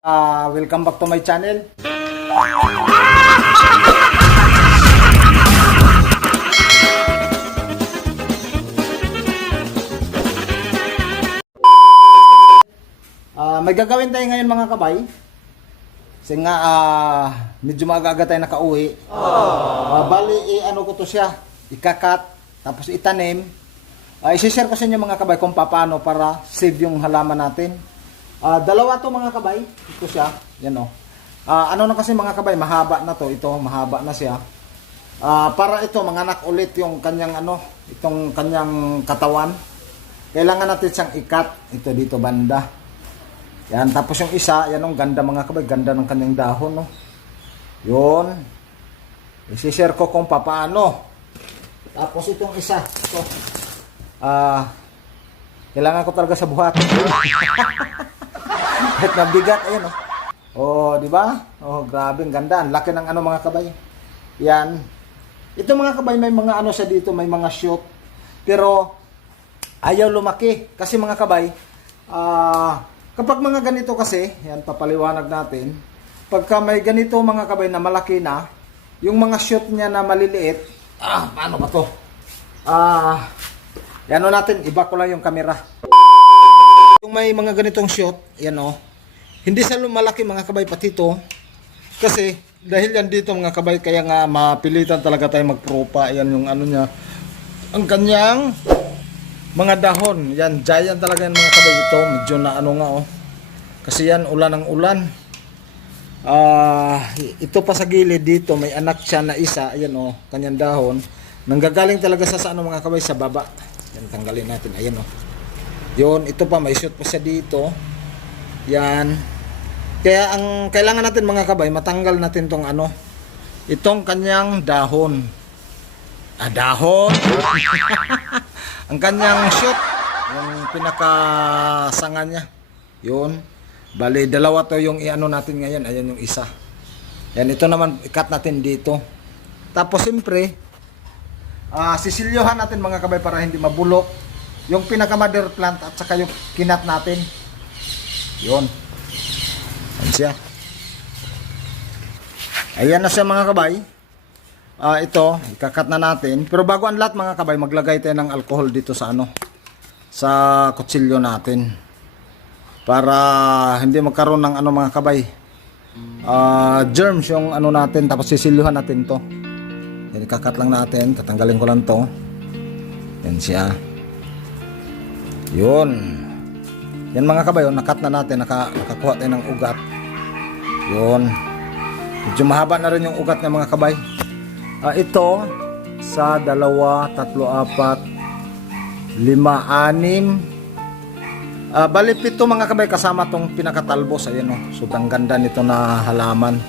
Welcome back to my channel. May gagawin tayo ngayon mga kabay. Kasi nga medyo maaga tayo nakauwi. Bali ano ko to siya, ikakat, tapos itanim. I-share ko sa inyo mga kabay kung paano para save yung halaman natin. Dalawa to mga kabay. Ito siya. Yan o. Ano na kasi mga kabay, mahaba na to. Ito, mahaba na siya. Para ito, manganak ulit yung kanyang itong kanyang katawan. Kailangan natin siyang ikat. Ito dito banda. Yan. Tapos yung isa, yan o, ganda mga kabay. Ganda ng kanyang dahon. No? Yun. I-share ko kung paano. Tapos itong isa. Ito. Kailangan ko talaga sa buhat. Kahit mabigat, ayan oh. Oh, di ba? Oh, grabe, ang ganda. Ang laki ng mga kabay. Yan. Ito mga kabay, may mga siya dito, may mga shoot. Pero ayaw lumaki kasi mga kabay, kapag mga ganito kasi, yan papaliwanag natin. Pagka may ganito mga kabay na malaki na, yung mga shoot niya na maliliit, paano ba to? Yan natin, iba ko lang yung camera. Yung may mga ganitong shoot, yan o. Hindi sa lumalaki mga kabay pati ito. Kasi dahil yan dito mga kabay, kaya nga mapilitan talaga tayo magpropa. Yan yung niya. Ang kanyang mga dahon. Yan, giant talaga yan mga kabay ito. Medyo na nga o. Kasi yan, ulan ng ulan. Ito pa sa gilid dito, may anak siya na isa. Ayan o, kanyang dahon. Nanggagaling talaga sa mga kabay, sa baba. Yan, tanggalin natin. Ayan o. Yun, ito pa, may shoot pa siya dito. Yan. Kaya ang kailangan natin mga kabay, matanggal natin tong itong kanyang dahon. Dahon. Ang kanyang shoot, yung pinakasanga niya. Yun. Bali, dalawa to yung natin ngayon. Ayan yung isa. Yan, ito naman, ikat natin dito. Tapos, siyempre, sisilyohan natin mga kabay para hindi mabulok yung pinaka mother plant at saka yung kinat natin. Yun. Ayan siya. Ayan na siya mga kabay. Ito, ikakat na natin. Pero bago ang lahat mga kabay, maglagay tayo ng alcohol dito sa sa kutsilyo natin. Para hindi magkaroon ng mga kabay. Germs yung natin. Tapos sisilyuhan natin to. Yan, ikakat lang natin. Tatanggalin ko lang to. Yan siya. Yun. Yan mga kabay, nakat na natin, nakakuha tayo ng ugat. Yun. Medyo mahaba na rin yung ugat ng mga kabay. Ito, sa 2, 3, 4, 5, 6. Bali 7 mga kabay, kasama tong pinakatalbos. Ayan o, sobrang ganda nito na halaman.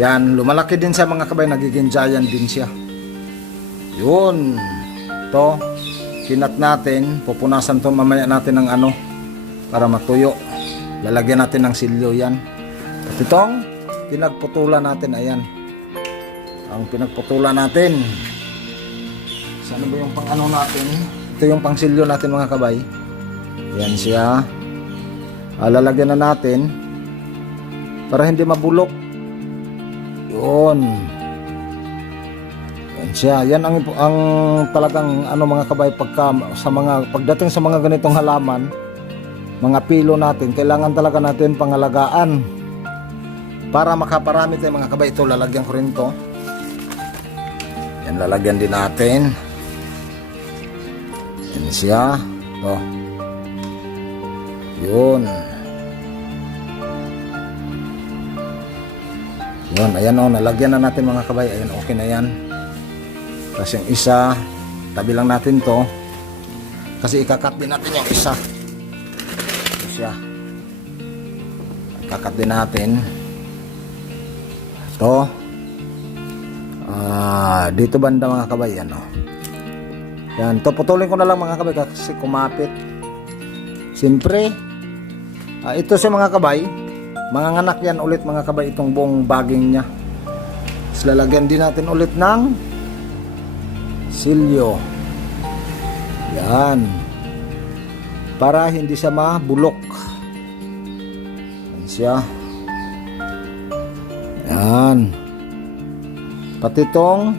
Yan, lumalaki din sa mga kabay, nagiging giant din siya. Yun. Ito. Kinat natin, pupunasan to mamaya natin ng para matuyo. Lalagyan natin ng silyo yan. At itong pinagputulan natin, ayan. Ang pinagputulan natin. Saan ba yung pang natin? Ito yung pang silyo natin mga kabay. Yan siya. Lalagyan na natin para hindi mabulok. Yun. Siya, yan ang talagang mga kabay pagdating sa mga ganitong halaman, mga pilo natin, kailangan talaga natin pangalagaan para makaparami tayo mga kabay. Ito, lalagyan ko rin to. Yan, lalagyan din natin. Yan siya. Ito. Yun. Yun, ayan o, nalagyan na natin mga kabay. Ayan, okay na yan. Tapos yung isa, tabi lang natin to. Kasi ikakat din natin yung isa. Ito siya. Ikakat din natin. Ito. Dito banda mga kabay. Yan. Ito, putulin ko na lang mga kabay kasi kumapit. Siyempre, ito sa mga kabay. Manganganak yan ulit mga kabay itong buong baging niya. Tapos lalagyan din natin ulit ng silyo. Yan. Para hindi siya mabulok. Yan siya. Yan. Pati itong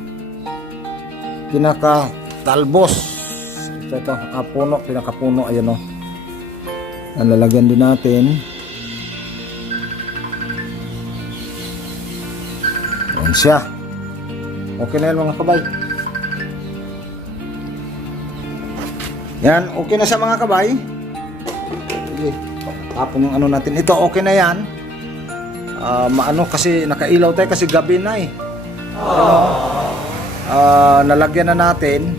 pinaka-talbos. Ito, puno, pinaka-puno. Ayan o. Ang lalagyan din natin. Yan siya. Okay na yan mga kabay. Yan, okay na siya mga kabay. Sige, tapon yung ano natin. Ito, okay na yan. Maano kasi nakailaw tayo kasi gabi na eh. Nalagyan na natin.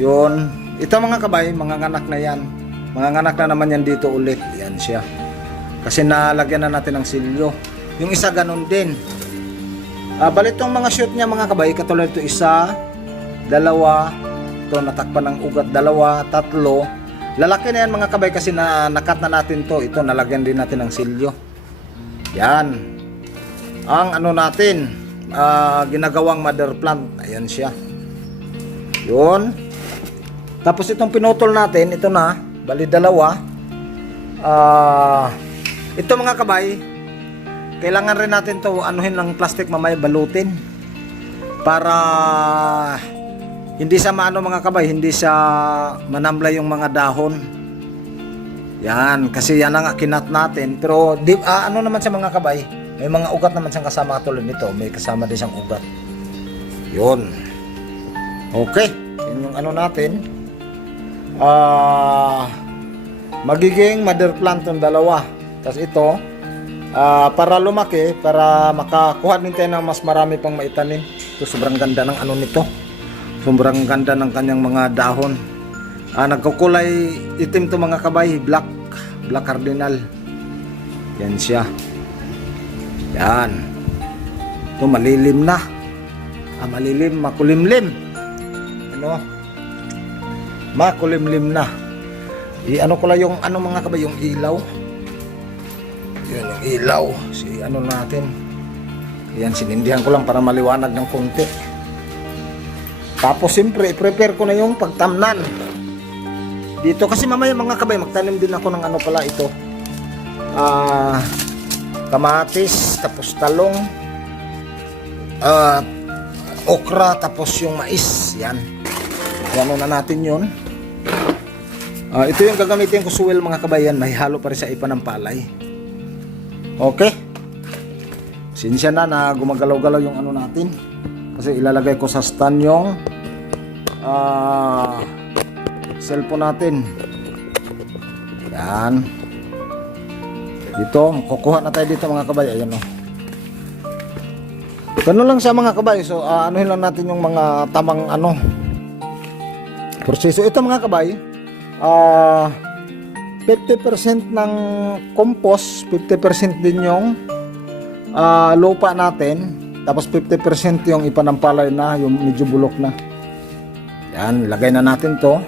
Yun. Ito mga kabay, mga nganak na yan. Mga nganak na naman yan dito ulit. Yan siya. Kasi nalagyan na natin ng silyo. Yung isa ganun din. Balit itong mga shoot niya mga kabay, katulad ito isa, dalawa, ito natakpan ng ugat, dalawa, tatlo. Lalaki na yan mga kabay kasi nakat na natin to. Ito nalagyan din natin ng silyo. Yan. Ang ano natin, ginagawang mother plant. Ayan siya. Yun. Tapos itong pinutol natin, ito na, bali dalawa. Ito mga kabay, kailangan rin natin to anuhin ng plastic mamaya, balutin. Para hindi sa maano mga kabay, hindi sa manamla yung mga dahon. Yan, kasi yan ang kinat natin. Pero ano naman sa mga kabay, may mga ugat naman siyang kasama tulad nito. May kasama din siyang ugat. Yun. Okay, yun yung ano natin. Magiging mother plant yung dalawa. Tapos ito, para lumaki, para makakuha din tayo ng mas marami pang maitanim. Ito sobrang ganda ng ano nito. Sobrang ganda ng kanyang mga dahon. Nagkukulay itim to mga kabay, black cardinal. Yan siya. Yan. Ito malilim na. Malilim, makulimlim. Ano? Makulimlim na. Ano ko lang yung ano mga kabay, yung ilaw. Yun yung ilaw. Ano natin. Yan, sinindihan ko lang para maliwanag ng konti. Tapos siyempre, i-prepare ko na yung pagtamnan. Dito kasi mamaya mga kabay, magtanim din ako ng ano pala ito. Kamatis, tapos talong, okra, tapos yung mais. Yan. Yan na natin yun. Ito yung gagamitin ko soil mga kabayan. May halo pa rin sa ipa ng palay. Okay. Sinsya na gumagalaw-galaw yung ano natin. Kasi ilalagay ko sa stand yung cellphone natin. Yan. Dito, kukuha na tayo dito mga kabay. Ayan o. Ganun lang siya mga kabay. So, anuhin lang natin yung mga tamang ano proseso. Ito mga kabay, 50% ng compost, 50% din yung lupa natin, tapos 50% yung ipanampalay na, yung medyo bulok na. Yan, lagay na natin to.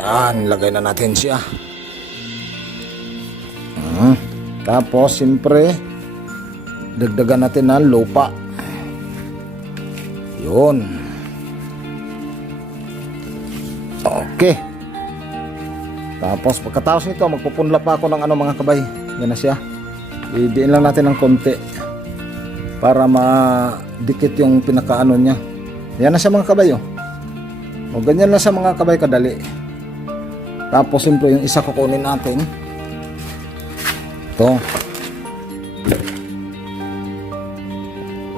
Yan, lagay na natin siya. Tapos siyempre dagdagan natin ng lupa. Yun. Okay. Tapos pagkatapos nito, magpupunla pa ako ng ano mga kabay. Yan na siya. Idiin lang natin ng konti para madikit yung pinakaano niya. Yan na siya mga kabay oh. O ganyan lang sa mga kabay kadali. Tapos siyempre yung isa kukunin natin. Ito.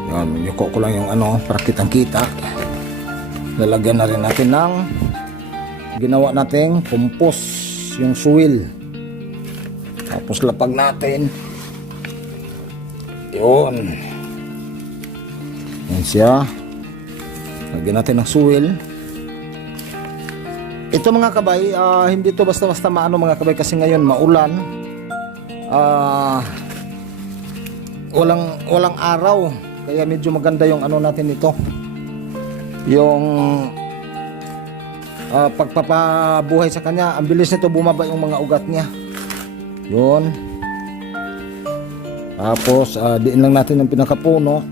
Yan, yuko ko lang yung ano para kitang kita. Lalagyan na rin natin ng ginawa nating compost, yung soil. Tapos lapag natin. Yun. Yan siya. Lagyan natin ng soil. Ito mga kabay, hindi to basta-basta maano mga kabay kasi ngayon maulan. Walang araw. Kaya medyo maganda yung ano natin ito. Yung pagpapabuhay sa kanya. Ang bilis nito bumaba yung mga ugat niya. Yun. Tapos diin lang natin yung pinakapuno.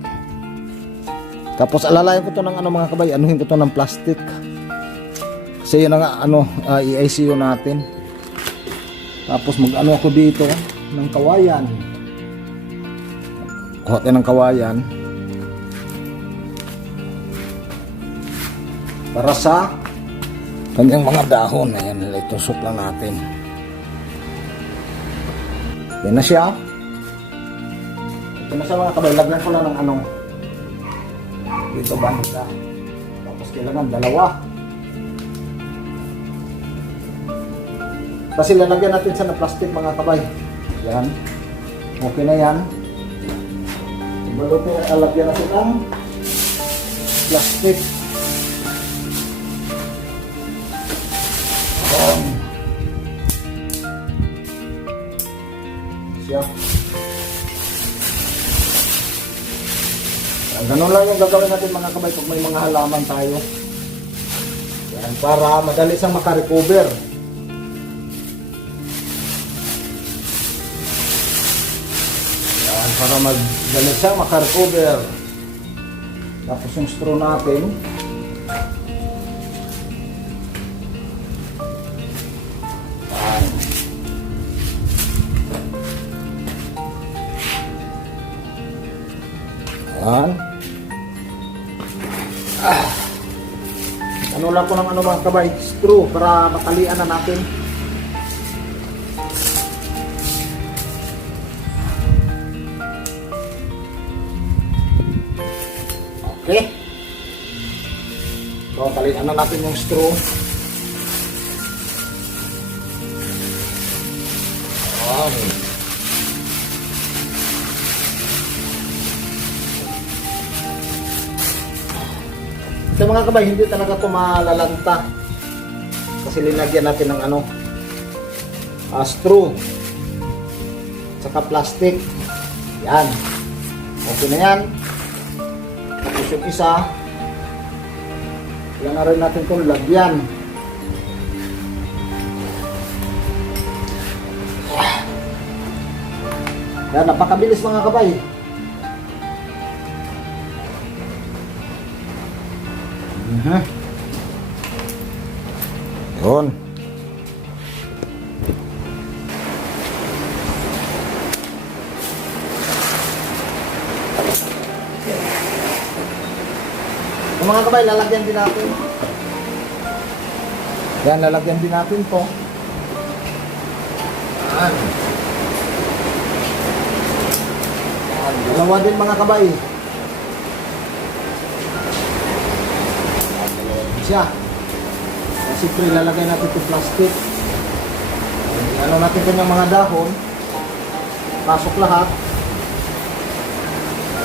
Tapos alalayan ko to ng ano mga kabay, anuhin ko to ng plastic. Kasi yun na nga ano, i-ICU natin. Tapos mag-ano ako dito ng kawayan. Kuha tayo ng kawayan. Para sa kanyang mga dahon. Ayan, itusok lang natin. Yan na siya. Ito na siya mga kabay. Lagyan ko lang ng ano. Dito banda. Tapos kailangan dalawa. Kasi lalagyan natin sa na plastic mga kabay. Yan. Okay na yan. Balutin, alagyan natin ng plastic. Siya. Ganun lang yung gagawin natin mga kabay pag may mga halaman tayo. Yan, para madali siyang makarecover. Yan, para madali siyang makarecover. Tapos yung straw natin. Yan. Ano lang ko ng ano mga kabay, straw para matalian na natin. Okay. So, talian na natin yung straw. Okay. Ito mga kabay, hindi talaga ito malalanta kasi linagyan natin ng ano, straw saka plastic. Yan, okay na yan. Tapos yung isa, yan na rin natin itong lagyan. Yan, napakabilis mga kabay. Yun. Yung mga kabay, lalagyan din natin. Yan, lalagyan din natin to. Yan. Yan, dalawa din mga kabay. Siya. Siyempre lalagay natin itong plastic. Ano natin kanyang mga dahon. Pasok lahat.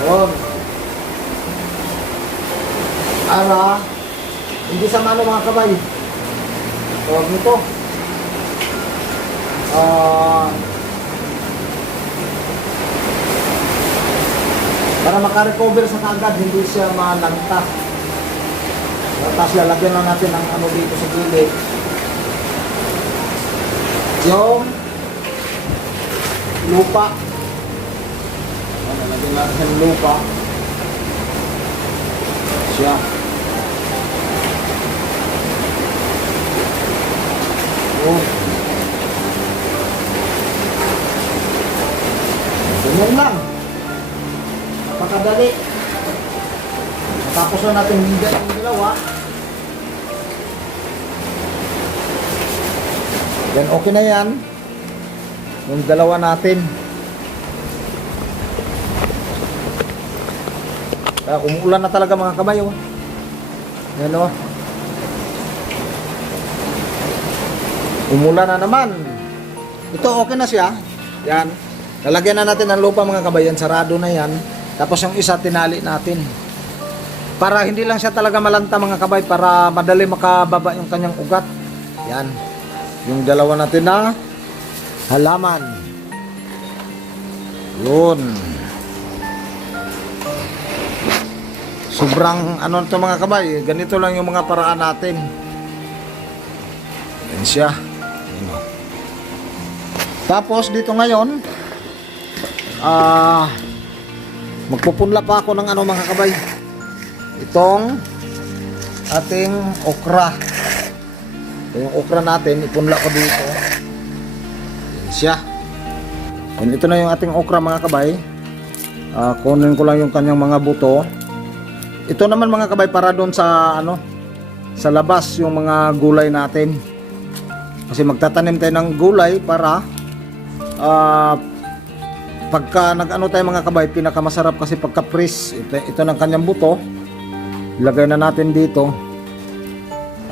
Ayun. Para hindi sa ano mga kabay. Tawag nito. Para makarecover sa kagad, hindi siya malanta. Tapos lalagyan lang natin ang ano dito sa gilid. Yung lupa. Lalagyan natin ng lupa. Siya. Oh. Ganyan lang. Napakadali. Tapos na natin yung dalawa. Yan, okay na yan. Yung dalawa natin. Umuulan na talaga mga kabay. Oh. Yan o. Umulan na naman. Ito okay na siya. Yan. Lalagyan na natin ng lupa mga kabay. Yan, sarado na yan. Tapos yung isa tinali natin. Para hindi lang siya talaga malanta mga kabay. Para madali makababa yung kanyang ugat. Yan. Yung dalawa natin na halaman. Yun. Sobrang ano to mga kabay. Ganito lang yung mga paraan natin. Yan siya. Yan o. Tapos dito ngayon magpupunla pa ako ng ano mga kabay. Itong ating okra. Yung okra natin, ipunla ko dito. Siya. And ito na yung ating okra mga kabay. Kunin ko lang yung kanyang mga buto. Ito naman mga kabay para doon sa sa labas yung mga gulay natin. Kasi magtatanim tayo ng gulay para pagka nag-ano tayo mga kabay, pinakamasarap kasi pagka fresh. Ito ng kanyang buto. Ilagay na natin dito.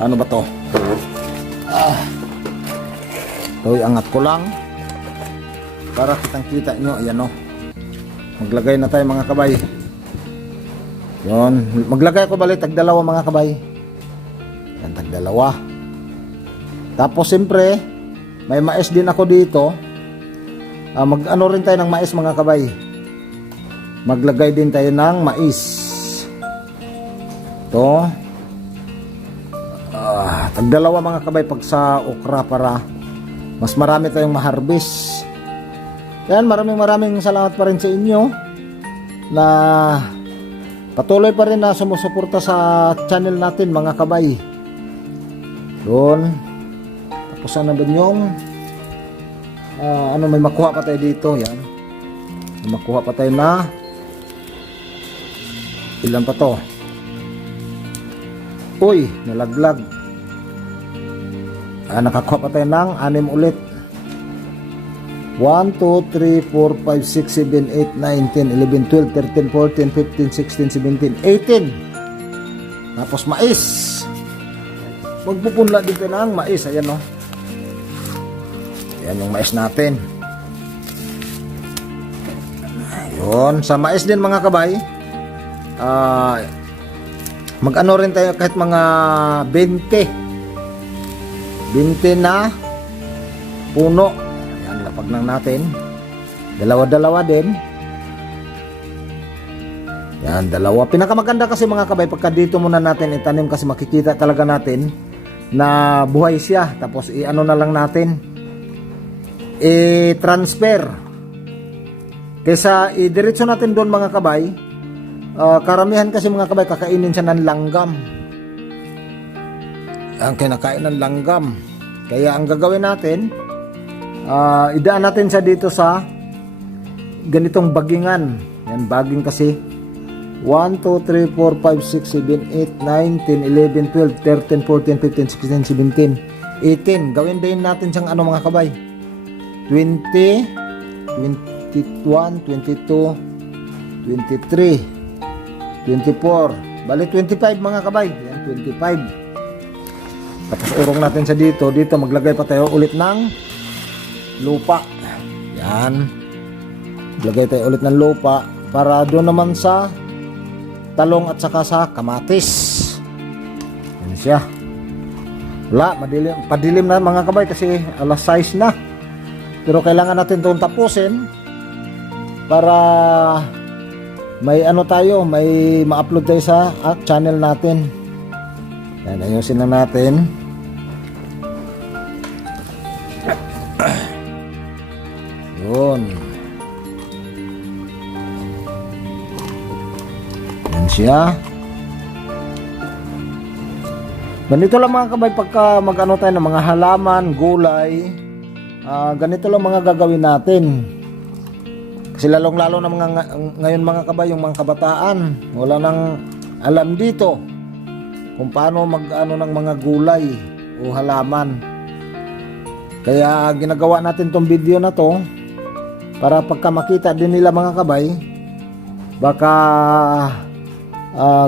Ano ba to? Ito iangat ko lang para kitang kita nyo. Ayan o. Maglagay na tayo mga kabay. Yun. Maglagay ko balik tagdalawa mga kabay. Yan, tagdalawa. Tapos siyempre may mais din ako dito. Mag-ano rin tayo ng mais mga kabay. Maglagay din tayo ng mais. Ito. Tagdalawa mga kabay pag sa okra para mas marami tayong ma-harvest. Yan, maraming salamat pa rin sa inyo na patuloy pa rin na sumusuporta sa channel natin mga kabay. Doon. Tapos ano ba yung may makuha pa tayo dito. Yan. May makuha pa tayo na ilan pa to? Uy, nalaglag. Nakakuha pa tayo ng 6 ulit. 1, 2, 3, 4, 5, 6, 7, 8, 9, 10, 11, 12, 13, 14, 15, 16, 17, 18. Tapos mais. Magpupunla dito ng mais. Ayan o. Ayan yung mais natin. Ayun. Sa mais din mga kabay. Mag-ano rin tayo kahit mga 20 na puno. Ayan, lapag lang natin. Dalawa-dalawa din. Yan, dalawa. Pinakamaganda kasi mga kabay, pagka dito muna natin itanim kasi makikita talaga natin na buhay siya. Tapos i-ano na lang natin, i-transfer. Kaysa i-diretso natin doon mga kabay, karamihan kasi mga kabay, kakainin siya ng langgam. Ang kinakain ng langgam. Kaya ang gagawin natin, idaan natin siya dito sa ganitong bagingan. Yan, baging kasi 1, 2, 3, 4, 5, 6, 7, 8, 9, 10, 11, 12, 13, 14, 15, 16, 17, 18. Gawin din natin siyang ano mga kabay, 20, 21, 22, 23, 24, bali 25 mga kabay. Yan, 25. Tapos urong natin sa dito. Dito maglagay pa tayo ulit ng lupa. Yan. Maglagay tayo ulit ng lupa para doon naman sa talong at saka sa kamatis. Yan siya. Wala, padilim na mga kabay kasi alas 6 na. Pero kailangan natin itong tapusin para may ano tayo, may ma-upload tayo sa channel natin. Yan, ayusin na natin. Yun. Yan siya. Ganito lang mga kabay pagka mag-ano tayo ng mga halaman, gulay. Ganito lang mga gagawin natin. Kasi lalong-lalo na ngayon mga kabay, yung mga kabataan, wala nang alam dito kung paano mag-ano ng mga gulay o halaman. Kaya ginagawa natin tong video na to para pagka makita din nila mga kabay, baka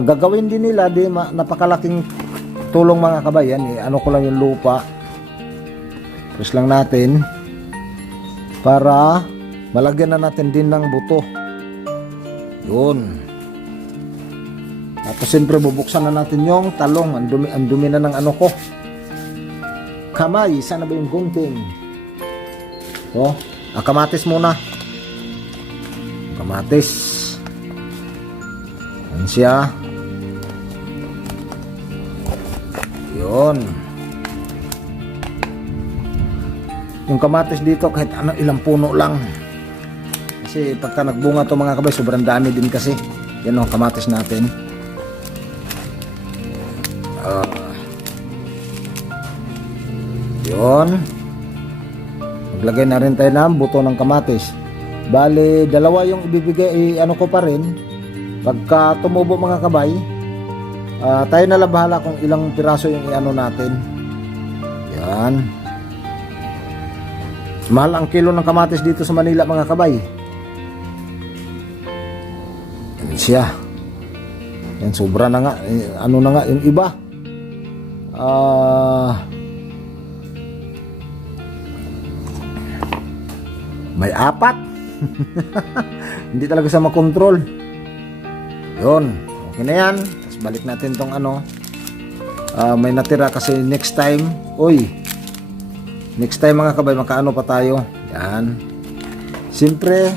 gagawin din nila, napakalaking tulong mga kabay. Yan, ano ko lang yung lupa, press lang natin para malagyan na natin din ng buto. Yun. Tapos siyempre bubuksan na natin yung talong. Ang dumi na ng ano ko, kamay. Sana ba yung gunting? So, kamatis muna. Kamatis. Yan siya. Yun. Yung kamatis dito kahit ilang puno lang. Kasi pagka nagbunga to mga kabay, sobrang dami din kasi. Yan o, kamatis natin. Yun. Maglagay na rin tayo ng buto ng kamatis. Bale, dalawa yung ibibigay, ano ko pa rin. Pagka tumubo mga kabay, tayo na lang bahala kung ilang piraso yung i-ano natin. Yan. Mahal ang kilo ng kamatis dito sa Manila mga kabay. Yan siya. Yan, sobra na nga. Ano na nga yung iba. May 4. Hindi talaga sa makontrol. Yun. Okay na yan. Tapos balik natin tong ano. May natira kasi next time. Next time mga kabay, makaano pa tayo. Yan. Siyempre,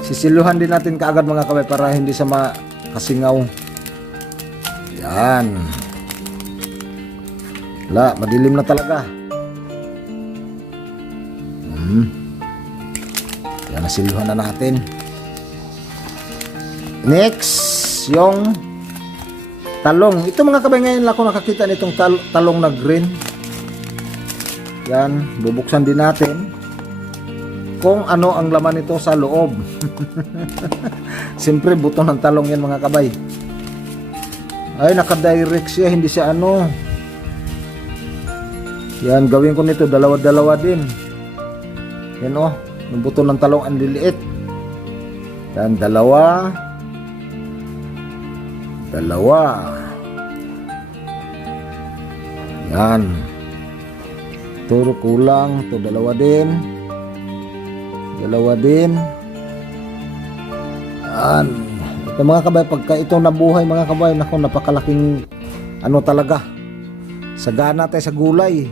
sisiluhan din natin kaagad mga kabay para hindi sa makasingaw. Yan. Wala, madilim na talaga. Yan, nasiluhan na natin. Next, yung talong. Ito mga kabay, ngayon lang ako nakakita nitong talong na green. Yan, bubuksan din natin kung ano ang laman nito sa loob. Siyempre, buto ng talong yan mga kabay. Ay, nakadirect siya, hindi siya ano. Yan, gawin ko nito, dalawa-dalawa din. Yan o, yung buto ng talong ang liliit. Yan, dalawa. Yan. Ito kulang, ito dalawa din. Yan. Ito mga kabay, pagka ito nabuhay mga kabay, naku, napakalaking ano talaga. Sagana tayo sa gulay.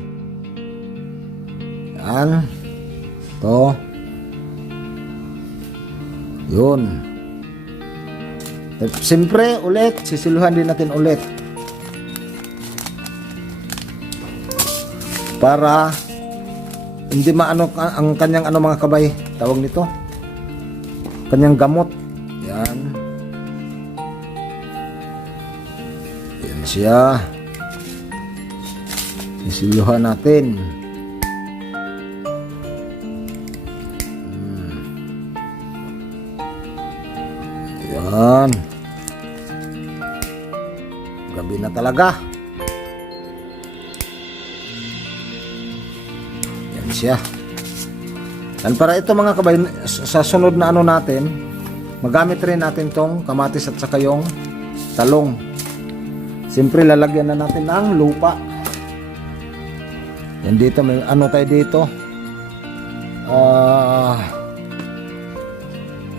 Yan. Ito. Yun. Siyempre, ulit, sisiluhan din natin ulit. Para hindi maano ang kanyang ano mga kabay, tawag nito, kanyang gamot. Yan. Yan siya. Sisiluhan natin. Yan. Gabi na talaga. Yan siya. Dan para ito mga kabay, sa sunod na ano natin, magamit rin natin tong kamatis at saka yung talong. Siyempre lalagyan na natin ng lupa. Yan dito, may ano tayo dito.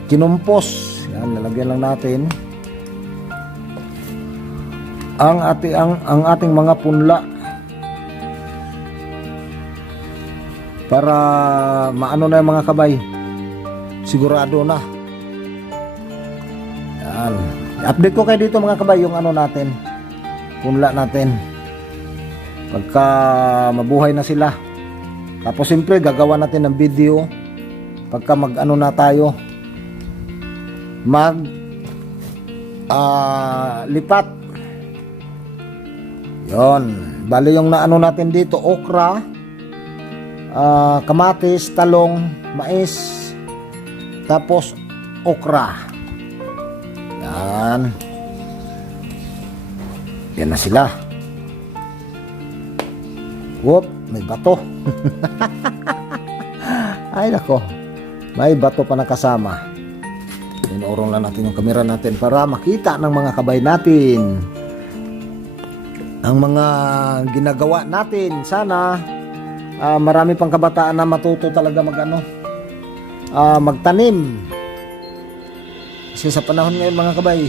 Kinumpos. Yan, lalagyan lang natin ang ating mga punla para maano na yung mga kabay, sigurado na. Yan, update ko kayo dito mga kabay yung ano natin, punla natin pagka mabuhay na sila. Tapos siyempre gagawa natin ng video pagka mag ano na tayo, mag lipat. Yon, bali yung naano natin dito, okra, kamatis, talong, mais, tapos okra. Yan. Yan na sila. Whoop, may bato. Ay nako, may bato pa na kasama. Inuurong lang natin yung kamera natin para makita ng mga kabay natin ang mga ginagawa natin. Sana marami pang kabataan na matuto talaga magtanim. Kasi sa panahon ngayon mga kabay,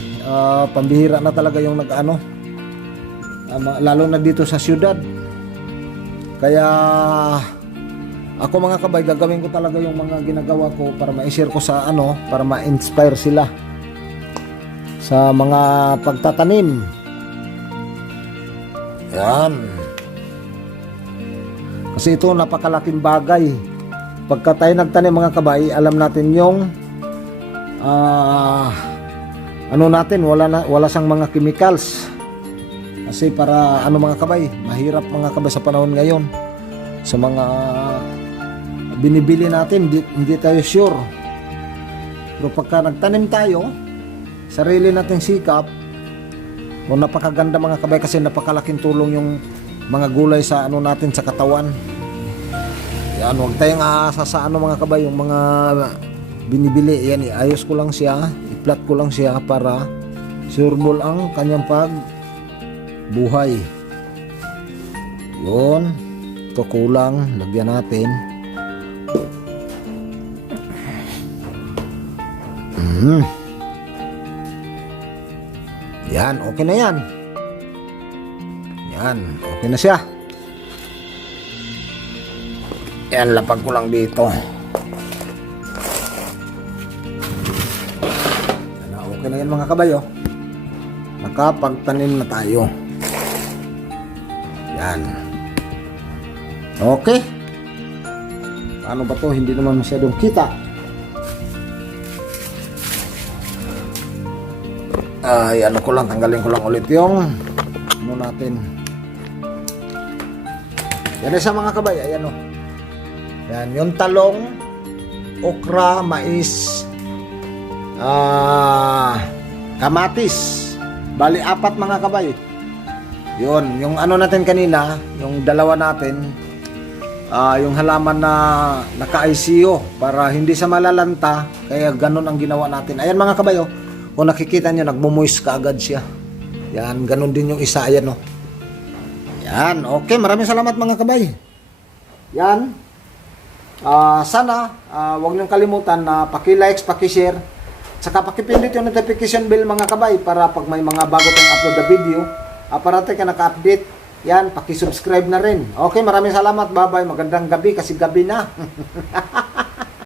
pambihira na talaga yung lalo na dito sa syudad. Kaya ako mga kabay, gagawin ko talaga yung mga ginagawa ko para ma-share ko sa para ma-inspire sila sa mga pagtatanim. Yan. Kasi ito napakalaking bagay. Pagka tayo nagtanim mga kabay, alam natin yung natin, wala sang mga chemicals. Kasi para mga kabay, mahirap mga kabay sa panahon ngayon. Sa mga binibili natin, hindi tayo sure. Pero pagka nagtanim tayo, sarili nating sikap, o napakaganda mga kabay, kasi napakalaking tulong yung mga gulay sa ano natin, sa katawan. Yan, huwag tayong aasa sa ano mga kabay, yung mga binibili. Yan, iayos ko lang siya, i-flat ko lang siya para sureball ang kanyang buhay. Yun, ito kulang, lagyan natin. Yan, okay na yan. Yan, okay na siya. Yan, lapag ko lang dito. Yan, okay na yan mga kabayo. Nakapagtanim na tayo. Yan. Okay. Paano ba to? Hindi naman masyadong kita. Ay, ano ko lang, tanggalin ko lang ulit yung ano natin. Yan sa mga kabay, ayan o. Yan, yung talong, okra, mais, kamatis. Bali, 4 mga kabay. Yun, yung ano natin kanina, yung dalawa natin, yung halaman na naka-ICU para hindi sa malalanta, kaya ganun ang ginawa natin. Ayan mga kabay, oh. Kung nakikita nyo, nagmumoist ka agad siya. Yan, ganun din yung isa. Ayan, oh. Yan, okay. Maraming salamat mga kabay. Yan. Sana, huwag niyong kalimutan na paki-likes, paki-share, saka paki-pindit yung notification bell mga kabay para pag may mga bago tayong upload na video, parati ka naka-update. Yan, paki-subscribe na rin. Okay, maraming salamat. Bye-bye. Magandang gabi kasi gabi na.